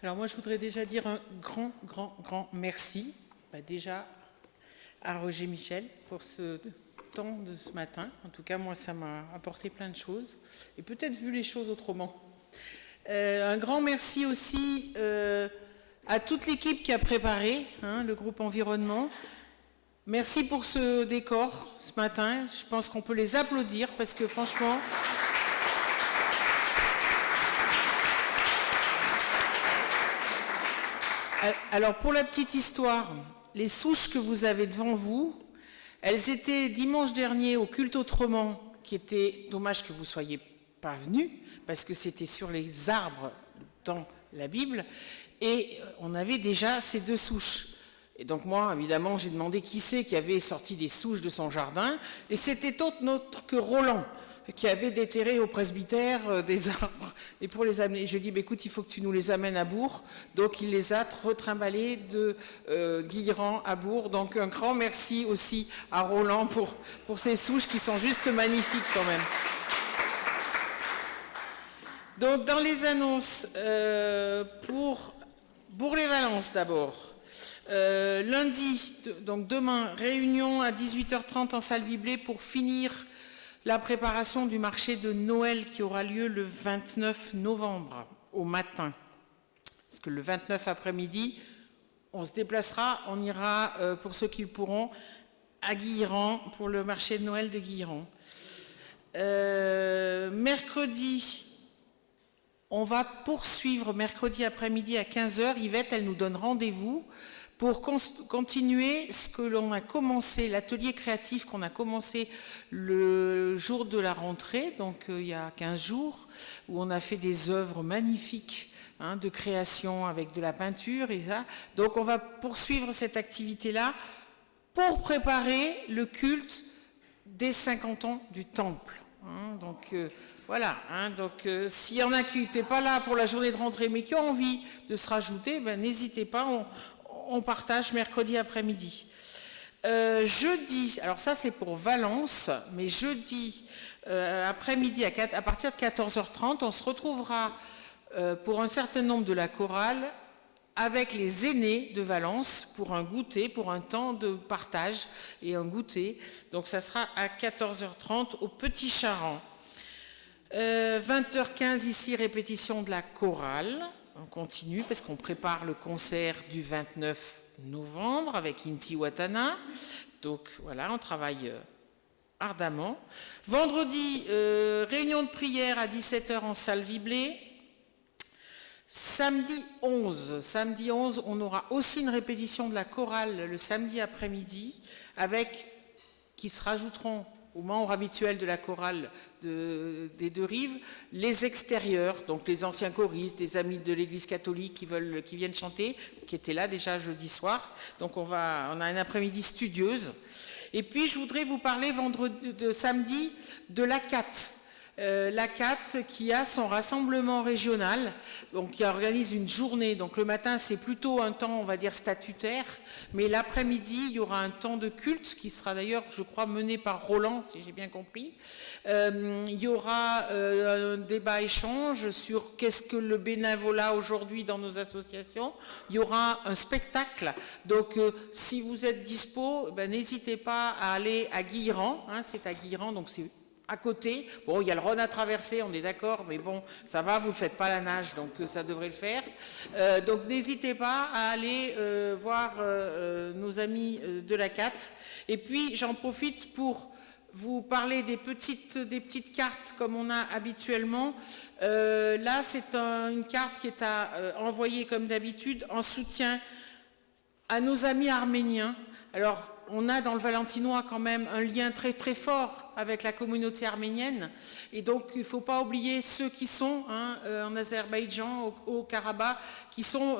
Alors moi, je voudrais déjà dire un grand merci, déjà à Roger Michel pour ce temps de ce matin. En tout cas, moi, ça m'a apporté plein de choses et peut-être vu les choses autrement. Un grand merci aussi à toute l'équipe qui a préparé, le groupe environnement. Merci pour ce décor ce matin. Je pense qu'on peut les applaudir parce que franchement... Alors, pour la petite histoire, les souches que vous avez devant vous, elles étaient dimanche dernier au culte autrement, qui était dommage que vous ne soyez pas venus, parce que c'était sur les arbres dans la Bible, et on avait déjà ces deux souches. Et donc moi, évidemment, j'ai demandé qui c'est qui avait sorti des souches de son jardin, et c'était autre que Roland, qui avait déterré au presbytère des arbres, et pour les amener. Je lui ai dit, écoute, il faut que tu nous les amènes à Bourg. Donc il les a retrimballés de Guilherand à Bourg. Donc un grand merci aussi à Roland pour ces souches qui sont juste magnifiques quand même. Donc dans les annonces, pour Bourg-les-Valences d'abord, lundi, donc demain, réunion à 18h30 en salle Viblé pour finir la préparation du marché de Noël qui aura lieu le 29 novembre au matin. Parce que le 29 après-midi, on se déplacera, on ira, pour ceux qui le pourront, à Guilherand pour le marché de Noël de Guilherand. Mercredi, on va poursuivre mercredi après-midi à 15h. Yvette, elle nous donne rendez-vous pour continuer ce que l'on a commencé, l'atelier créatif qu'on a commencé le jour de la rentrée, donc il y a 15 jours, où on a fait des œuvres magnifiques de création avec de la peinture et ça. Donc on va poursuivre cette activité-là pour préparer le culte des 50 ans du Temple. Donc voilà, donc s'il y en a qui n'étaient pas là pour la journée de rentrée mais qui ont envie de se rajouter, n'hésitez pas, on partage mercredi après-midi. Jeudi, alors ça c'est pour Valence, mais jeudi après-midi à partir de 14h30, on se retrouvera pour un certain nombre de la chorale avec les aînés de Valence pour un goûter, pour un temps de partage et un goûter. Donc ça sera à 14h30 au Petit Charan. 20h15 ici, répétition de la chorale. On continue parce qu'on prépare le concert du 29 novembre avec Inti Watana. Donc voilà, on travaille ardemment. Vendredi, réunion de prière à 17h en salle Viblé. Samedi 11, on aura aussi une répétition de la chorale le samedi après-midi avec, qui se rajouteront aux membres habituels de la chorale des deux rives, les extérieurs, donc les anciens choristes, des amis de l'église catholique qui viennent chanter, qui étaient là déjà jeudi soir. Donc on a un après-midi studieuse. Et puis je voudrais vous parler samedi de l'ACAT. L'ACAT qui a son rassemblement régional, donc qui organise une journée. Donc le matin c'est plutôt un temps, on va dire, statutaire, mais l'après-midi il y aura un temps de culte qui sera d'ailleurs, je crois, mené par Roland, si j'ai bien compris. Il y aura un débat-échange sur qu'est-ce que le bénévolat aujourd'hui dans nos associations. Il y aura un spectacle, donc si vous êtes dispo, n'hésitez pas à aller à Guilherand, c'est à Guilherand, donc c'est à côté. Bon, il y a le Rhône à traverser, on est d'accord, mais bon, ça va, vous ne faites pas la nage, donc ça devrait le faire. Donc n'hésitez pas à aller voir nos amis de la CAT. Et puis j'en profite pour vous parler des petites cartes comme on a habituellement. Là, c'est une carte qui est à envoyer comme d'habitude en soutien à nos amis arméniens. Alors, on a dans le Valentinois quand même un lien très très fort avec la communauté arménienne et donc il ne faut pas oublier ceux qui sont en Azerbaïdjan, au Karabakh, qui sont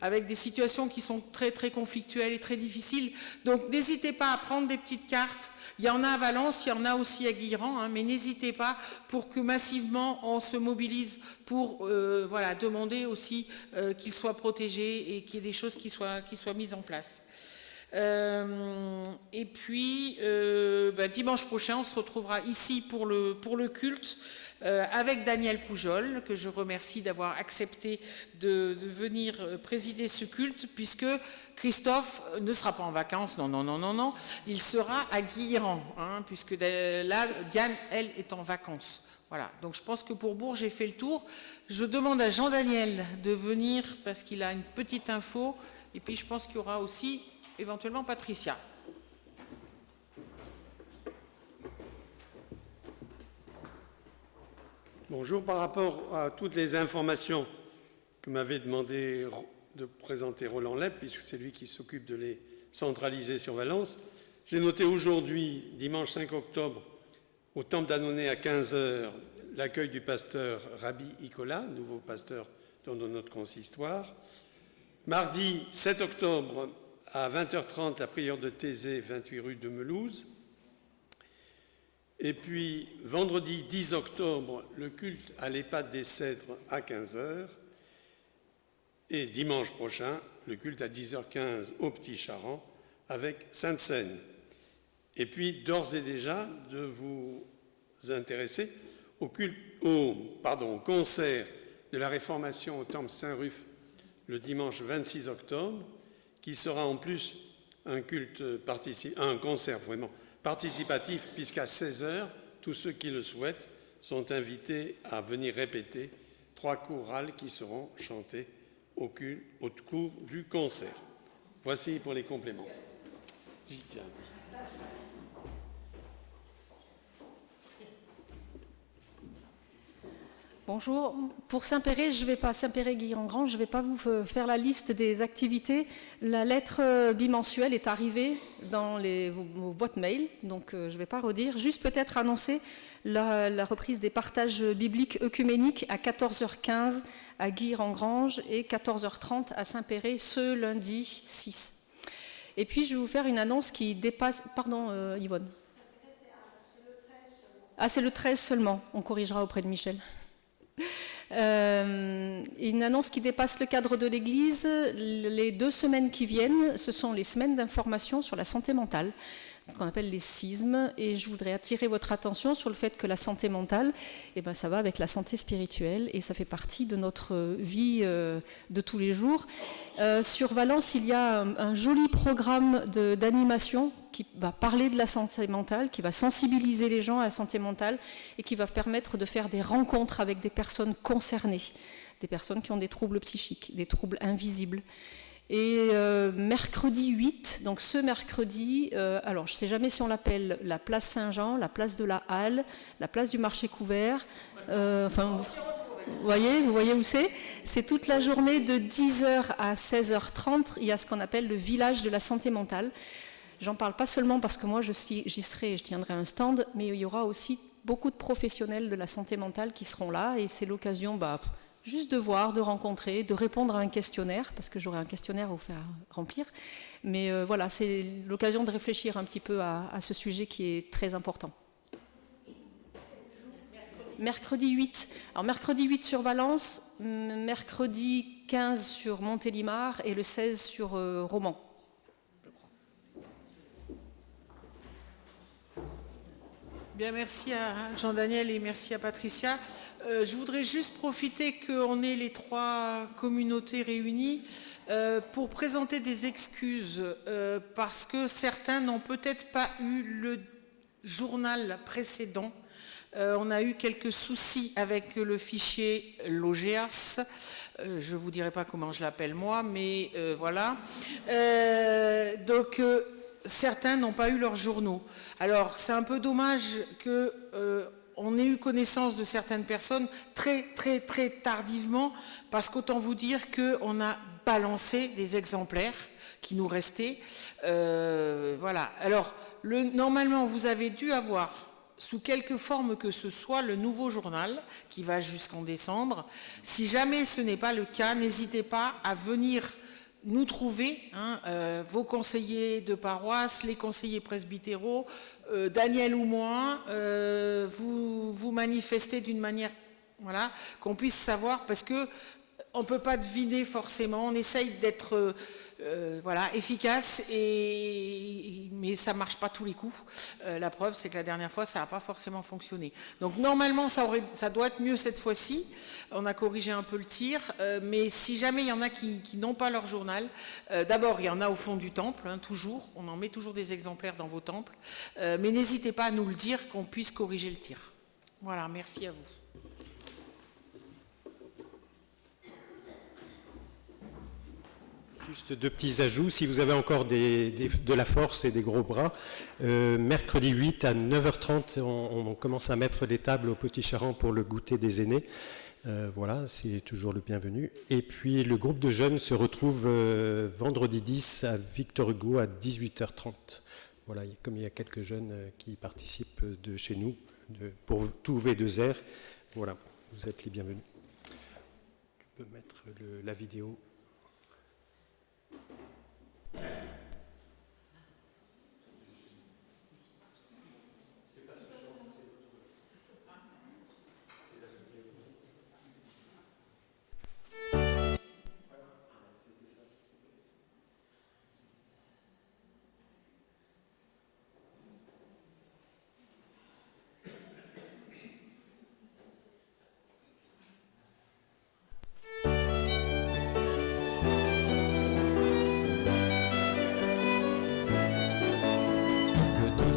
avec des situations qui sont très très conflictuelles et très difficiles. Donc n'hésitez pas à prendre des petites cartes. Il y en a à Valence, il y en a aussi à Guilherand, mais n'hésitez pas pour que massivement on se mobilise pour demander aussi qu'ils soient protégés et qu'il y ait des choses qui soient mises en place. Et puis dimanche prochain, on se retrouvera ici pour le culte avec Daniel Poujol, que je remercie d'avoir accepté de venir présider ce culte, puisque Christophe ne sera pas en vacances, non, il sera à Guilherand, puisque là, Diane, elle, est en vacances. Voilà, donc je pense que pour Bourges, j'ai fait le tour. Je demande à Jean-Daniel de venir, parce qu'il a une petite info, et puis je pense qu'il y aura aussi éventuellement Patricia. Bonjour, par rapport à toutes les informations que m'avait demandé de présenter Roland Lep, puisque c'est lui qui s'occupe de les centraliser sur Valence, j'ai noté aujourd'hui, dimanche 5 octobre, au Temple d'Annonay à 15h, l'accueil du pasteur Rabbi Ikola, nouveau pasteur dans notre consistoire. Mardi 7 octobre, à 20h30, la prière de Thésée, 28 rue de Melouse. Et puis, vendredi 10 octobre, le culte à l'EHPAD des Cèdres à 15h. Et dimanche prochain, le culte à 10h15 au Petit Charan avec Sainte-Seine. Et puis, d'ores et déjà, de vous intéresser au concert de la Réformation au Temple Saint-Ruf le dimanche 26 octobre, qui sera en plus un concert vraiment participatif, puisqu'à 16h, tous ceux qui le souhaitent sont invités à venir répéter 3 chorales qui seront chantées au cours du concert. Voici pour les compléments. J'y tiens. Bonjour. Pour Saint-Péray, Saint-Péray-Guilherand-Granges, je ne vais pas vous faire la liste des activités. La lettre bimensuelle est arrivée dans vos boîtes mail, donc je ne vais pas redire. Juste peut-être annoncer la reprise des partages bibliques œcuméniques à 14h15 à Guilherand-Granges et 14h30 à Saint-Péray ce lundi 6. Et puis je vais vous faire une annonce qui dépasse... Pardon Yvonne. Ah, c'est le 13 seulement, on corrigera auprès de Michel. Une annonce qui dépasse le cadre de l'Église. Les 2 semaines qui viennent, ce sont les semaines d'information sur la santé mentale, ce qu'on appelle les schismes, et je voudrais attirer votre attention sur le fait que la santé mentale, ça va avec la santé spirituelle, et ça fait partie de notre vie de tous les jours. Sur Valence, il y a un joli programme d'animation qui va parler de la santé mentale, qui va sensibiliser les gens à la santé mentale et qui va permettre de faire des rencontres avec des personnes concernées, des personnes qui ont des troubles psychiques, des troubles invisibles. Et mercredi 8, donc ce mercredi, alors je ne sais jamais si on l'appelle la place Saint-Jean, la place de la Halle, la place du marché couvert, vous voyez où c'est. C'est toute la journée de 10h à 16h30, il y a ce qu'on appelle le village de la santé mentale. J'en parle pas seulement parce que moi j'y serai et je tiendrai un stand, mais il y aura aussi beaucoup de professionnels de la santé mentale qui seront là, et c'est l'occasion juste de voir, de rencontrer, de répondre à un questionnaire, parce que j'aurai un questionnaire à vous faire remplir. Mais voilà, c'est l'occasion de réfléchir un petit peu à ce sujet qui est très important. Mercredi 8. Alors mercredi 8 sur Valence, mercredi 15 sur Montélimar et le 16 sur Romans. Bien, merci à Jean-Daniel et merci à Patricia. Je voudrais juste profiter qu'on ait les 3 communautés réunies pour présenter des excuses parce que certains n'ont peut-être pas eu le journal précédent. On a eu quelques soucis avec le fichier LOGEAS. Je ne vous dirai pas comment je l'appelle moi, mais voilà. Donc, certains n'ont pas eu leurs journaux. Alors, c'est un peu dommage qu'on ait eu connaissance de certaines personnes très, très, très tardivement, parce qu'autant vous dire qu'on a balancé des exemplaires qui nous restaient. Voilà. Alors, normalement, vous avez dû avoir, sous quelque forme que ce soit, le nouveau journal qui va jusqu'en décembre. Si jamais ce n'est pas le cas, n'hésitez pas à venir nous trouver, vos conseillers de paroisse, les conseillers presbytéraux, Daniel ou moi, vous manifestez d'une manière, voilà, qu'on puisse savoir, parce que on ne peut pas deviner forcément, on essaye d'être efficace, mais ça ne marche pas tous les coups. La preuve, c'est que la dernière fois, ça n'a pas forcément fonctionné. Donc normalement, ça doit être mieux cette fois-ci. On a corrigé un peu le tir, mais si jamais il y en a qui n'ont pas leur journal, d'abord, il y en a au fond du temple, toujours. On en met toujours des exemplaires dans vos temples. Mais n'hésitez pas à nous le dire, qu'on puisse corriger le tir. Voilà, merci à vous. Juste 2 petits ajouts, si vous avez encore de la force et des gros bras, mercredi 8 à 9h30, on commence à mettre les tables au Petit Charan pour le goûter des aînés. Voilà, c'est toujours le bienvenu. Et puis le groupe de jeunes se retrouve vendredi 10 à Victor Hugo à 18h30. Voilà, comme il y a quelques jeunes qui participent de chez nous, pour tout V2R, voilà, vous êtes les bienvenus. Tu peux mettre la vidéo.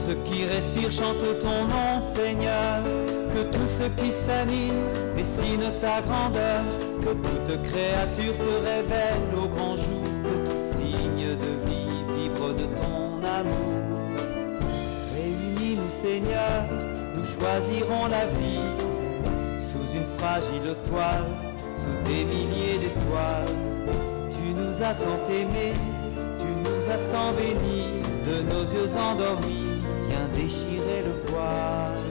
Ceux qui respirent chantent ton nom, Seigneur. Que tous ceux qui s'animent dessinent ta grandeur. Que toute créature te révèle au grand jour. Que tout signe de vie vibre de ton amour. Réunis-nous, Seigneur, nous choisirons la vie sous une phrase fragile toile, sous des milliers d'étoiles. Tu nous as tant aimés, tu nous as tant bénis, de nos yeux endormis, viens déchirer le voile.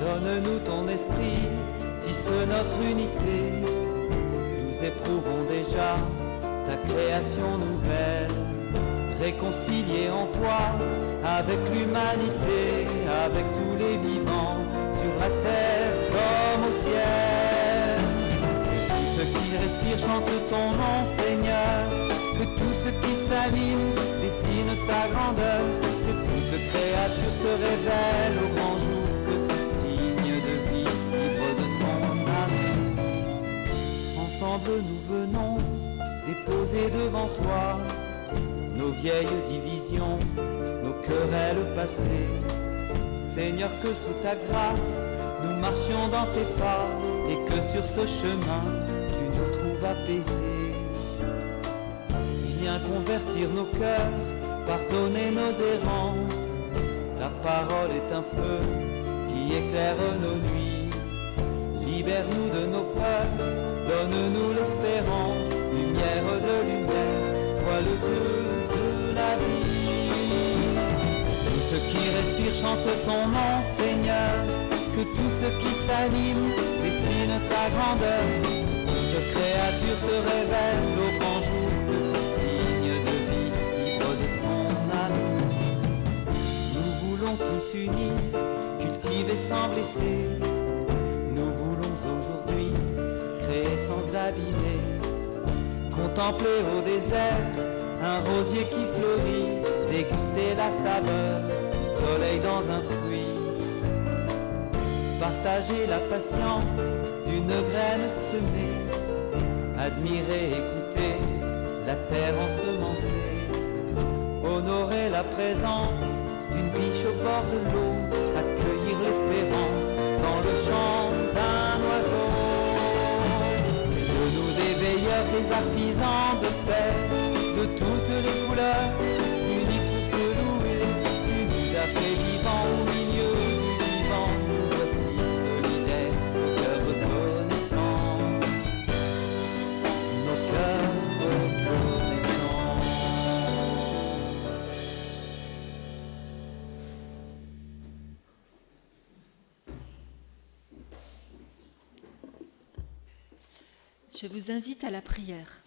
Donne-nous ton esprit, tisse notre unité, nous éprouvons déjà ta création nouvelle, réconciliés en toi, avec l'humanité, avec tous les vivants, sur la terre comme au ciel. Tout ce qui respire chante ton nom, Seigneur, que tout ce qui s'anime dessine ta grandeur, que toute créature te révèle au grand jour, que tout signe de vie libre de ton amour. Ensemble nous venons déposer devant toi nos vieilles divisions, nos querelles passées. Seigneur, que sous ta grâce nous marchions dans tes pas, et que sur ce chemin tu nous trouves apaisés. Viens convertir nos cœurs, pardonner nos errances. Ta parole est un feu qui éclaire nos nuits. Libère-nous de nos peurs, donne-nous l'espérance, lumière de lumière, toi le Dieu de la vie. Tout ce qui respire chante ton nom, Seigneur, que tout ce qui s'anime dessine ta grandeur. Toute créature te révèle au grand jour, que tout signe de vie libre de ton amour. Nous voulons tous unis, cultiver sans blesser. Nous voulons aujourd'hui créer sans abîmer. Contempler au désert un rosier qui fleurit, déguster la saveur du soleil dans un fruit. Partager la patience d'une graine semée, admirer, écouter la terre ensemencée, honorer la présence d'une biche au bord de l'eau, accueillir l'espérance dans le chant d'un oiseau. Fais-nous des veilleurs, des artisans de paix, de toutes les couleurs, unis pour te louer. Tu nous as fait vivants au milieu du vivant, nous voici solidaires, nos cœurs reconnaissants, nos cœurs reconnaissants. Je vous invite à la prière.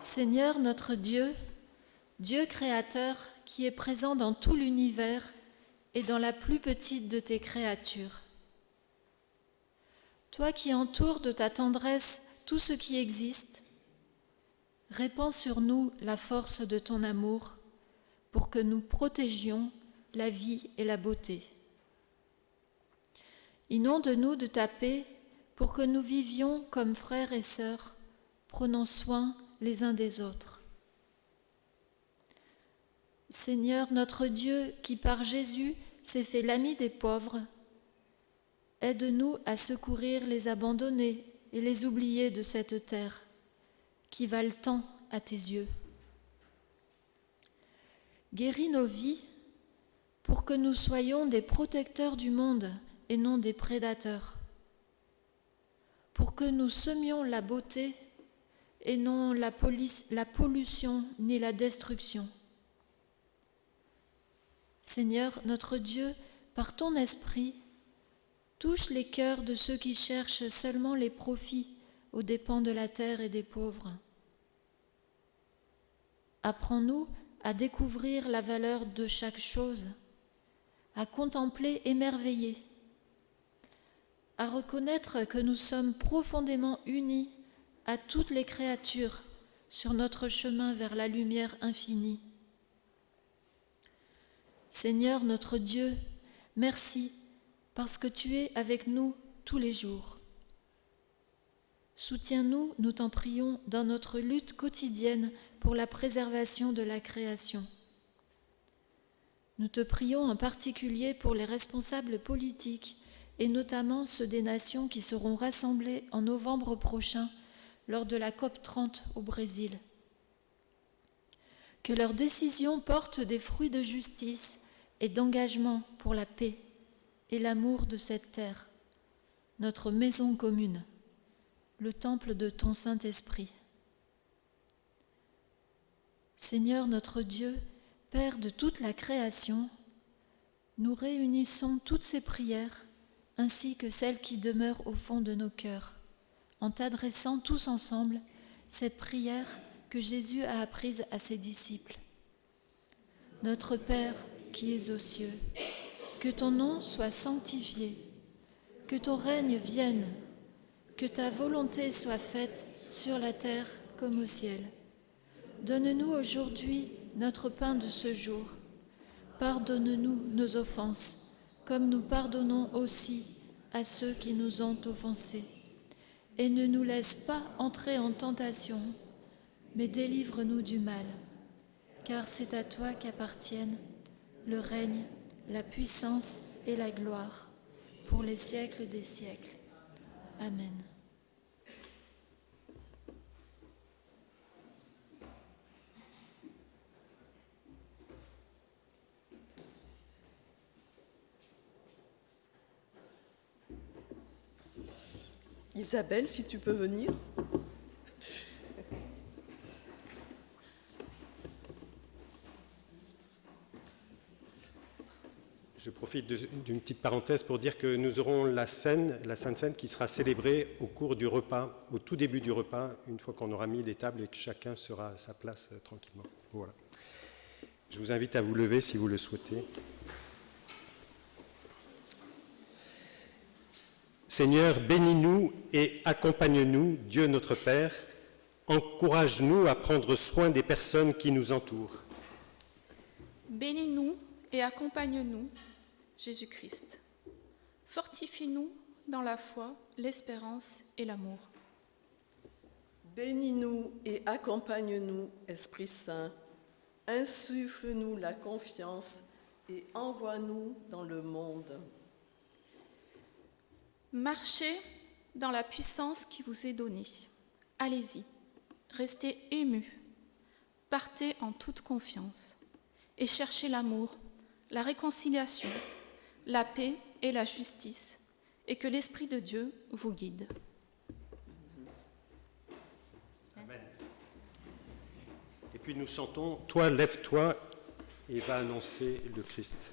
Seigneur notre Dieu, Dieu créateur qui est présent dans tout l'univers et dans la plus petite de tes créatures. Toi qui entoures de ta tendresse tout ce qui existe, répands sur nous la force de ton amour pour que nous protégions la vie et la beauté. Inonde-nous de ta paix pour que nous vivions comme frères et sœurs, prenant soin les uns des autres. Seigneur notre Dieu, qui par Jésus s'est fait l'ami des pauvres, aide-nous à secourir les abandonnés et les oubliés de cette terre, qui valent tant à tes yeux. Guéris nos vies pour que nous soyons des protecteurs du monde et non des prédateurs, pour que nous semions la beauté et non la pollution ni la destruction. Seigneur, notre Dieu, par ton esprit, touche les cœurs de ceux qui cherchent seulement les profits aux dépens de la terre et des pauvres. Apprends-nous à découvrir la valeur de chaque chose, à contempler émerveillés, à reconnaître que nous sommes profondément unis à toutes les créatures sur notre chemin vers la lumière infinie. Seigneur notre Dieu, merci parce que tu es avec nous tous les jours. Soutiens-nous, nous t'en prions, dans notre lutte quotidienne pour la préservation de la création. Nous te prions en particulier pour les responsables politiques et notamment ceux des nations qui seront rassemblés en novembre prochain lors de la COP30 au Brésil. Que leurs décisions portent des fruits de justice et d'engagement pour la paix. et l'amour de cette terre, notre maison commune, le temple de ton Saint-Esprit. Seigneur notre Dieu, Père de toute la création, nous réunissons toutes ces prières ainsi que celles qui demeurent au fond de nos cœurs, en t'adressant tous ensemble cette prière que Jésus a apprise à ses disciples. Notre Père qui es aux cieux, que ton nom soit sanctifié, que ton règne vienne, que ta volonté soit faite sur la terre comme au ciel. Donne-nous aujourd'hui notre pain de ce jour. Pardonne-nous nos offenses, comme nous pardonnons aussi à ceux qui nous ont offensés. Et ne nous laisse pas entrer en tentation, mais délivre-nous du mal. Car c'est à toi qu'appartiennent le règne, la puissance et la gloire, pour les siècles des siècles. Amen. Isabelle, si tu peux venir. Je profite d'une petite parenthèse pour dire que nous aurons la Sainte Seine qui sera célébrée au cours du repas, au tout début du repas, une fois qu'on aura mis les tables et que chacun sera à sa place tranquillement. Voilà. Je vous invite à vous lever si vous le souhaitez. Seigneur, bénis-nous et accompagne-nous, Dieu notre Père. Encourage-nous à prendre soin des personnes qui nous entourent. Bénis-nous et accompagne-nous, Jésus-Christ. Fortifie-nous dans la foi, l'espérance et l'amour. Bénis-nous et accompagne-nous, Esprit Saint. Insuffle-nous la confiance et envoie-nous dans le monde. Marchez dans la puissance qui vous est donnée. Allez-y, restez émus, partez en toute confiance et cherchez l'amour, la réconciliation, la paix et la justice, et que l'Esprit de Dieu vous guide. Amen. Et puis nous chantons « Toi, lève-toi » et va annoncer le Christ.